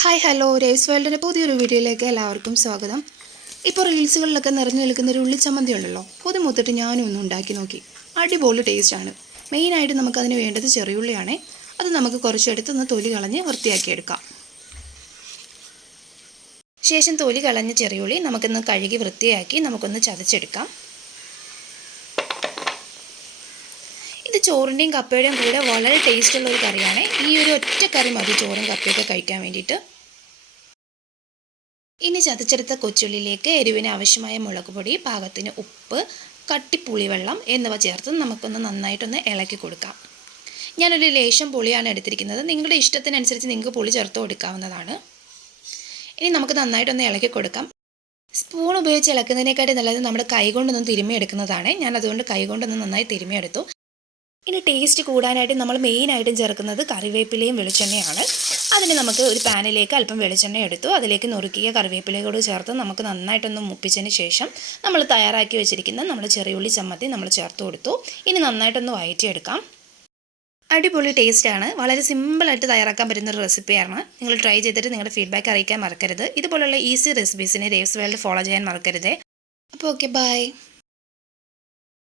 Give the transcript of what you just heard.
Hi hello രേവ്സ് വേൾഡിൻ്റെ പുതിയൊരു വീഡിയോയിലേക്ക് എല്ലാവർക്കും സ്വാഗതം. ഇപ്പോൾ റീൽസുകളിലൊക്കെ നിറഞ്ഞു നിൽക്കുന്നൊരു ഉള്ളിച്ചമ്മന്തി ഉണ്ടല്ലോ, പൊതി മൂത്തിട്ട് ഞാനും ഒന്ന് ഉണ്ടാക്കി നോക്കി. അടിപൊളി ടേസ്റ്റാണ്. മെയിനായിട്ട് നമുക്കതിന് വേണ്ടത് ചെറിയുള്ളിയാണ്. അത് നമുക്ക് കുറച്ചെടുത്ത് തൊലി കളഞ്ഞ് വൃത്തിയാക്കിയെടുക്കാം. ശേഷം തൊലി കളഞ്ഞ ചെറിയുള്ളി നമുക്കൊന്ന് കഴുകി വൃത്തിയാക്കി നമുക്കൊന്ന് ചതച്ചെടുക്കാം. ഇത് ചോറിൻ്റെയും കപ്പയുടെയും കൂടെ വളരെ ടേസ്റ്റുള്ള ഒരു കറിയാണ്. ഈ ഒരു ഒറ്റ കറി മതി ചോറും കപ്പയൊക്കെ കഴിക്കാൻ വേണ്ടിയിട്ട്. ഇനി ചതച്ചെടുത്ത കൊച്ചുള്ളിയിലേക്ക് എരിവിന് ആവശ്യമായ മുളക് പൊടി, പാകത്തിന് ഉപ്പ്, കട്ടിപ്പുളിവെള്ളം എന്നിവ ചേർത്ത് നമുക്കൊന്ന് നന്നായിട്ടൊന്ന് ഇളക്കി കൊടുക്കാം. ഞാനൊരു ലേശം പുളിയാണ് എടുത്തിരിക്കുന്നത്. നിങ്ങളുടെ ഇഷ്ടത്തിനനുസരിച്ച് നിങ്ങൾക്ക് പുളി ചേർത്ത് കൊടുക്കാവുന്നതാണ്. ഇനി നമുക്ക് നന്നായിട്ടൊന്ന് ഇളക്കി കൊടുക്കാം. സ്പൂൺ ഉപയോഗിച്ച് ഇളക്കുന്നതിനേക്കാട്ടി നല്ലത് നമ്മുടെ കൈകൊണ്ടൊന്ന് തിരുമ്മിയെടുക്കുന്നതാണ്. ഞാൻ അതുകൊണ്ട് കൈകൊണ്ടൊന്ന് നന്നായി തിരുമ്മിയെടുത്തു. ഇനി ടേസ്റ്റ് കൂടാനായിട്ട് നമ്മൾ മെയിനായിട്ടും ചേർക്കുന്നത് കറിവേപ്പിലയും വെളിച്ചെണ്ണയാണ്. അതിന് നമുക്ക് ഒരു പാനിലേക്ക് അല്പം വെളിച്ചെണ്ണ എടുത്തു. അതിലേക്ക് നുറുക്കിയ കറിവേപ്പിലയോട് ചേർത്ത് നമുക്ക് നന്നായിട്ടൊന്ന് മുപ്പിച്ചതിന് ശേഷം നമ്മൾ തയ്യാറാക്കി വെച്ചിരിക്കുന്ന നമ്മുടെ ചെറിയുള്ളി ചമ്മന്തി നമ്മൾ ചേർത്ത് കൊടുത്തു. ഇനി നന്നായിട്ടൊന്ന് വഴറ്റിയെടുക്കാം. അടിപൊളി ടേസ്റ്റാണ്. വളരെ സിമ്പിളായിട്ട് തയ്യാറാക്കാൻ പറ്റുന്നൊരു റെസിപ്പിയാണ്. നിങ്ങൾ ട്രൈ ചെയ്തിട്ട് നിങ്ങളുടെ ഫീഡ്ബാക്ക് അറിയിക്കാൻ മറക്കരുത്. ഇതുപോലുള്ള ഈസി റെസിപ്പീസിനെ രേവ്സ് വേൾഡ് ഫോളോ ചെയ്യാൻ മറക്കരുത്. അപ്പോൾ ഓക്കെ, ബൈ.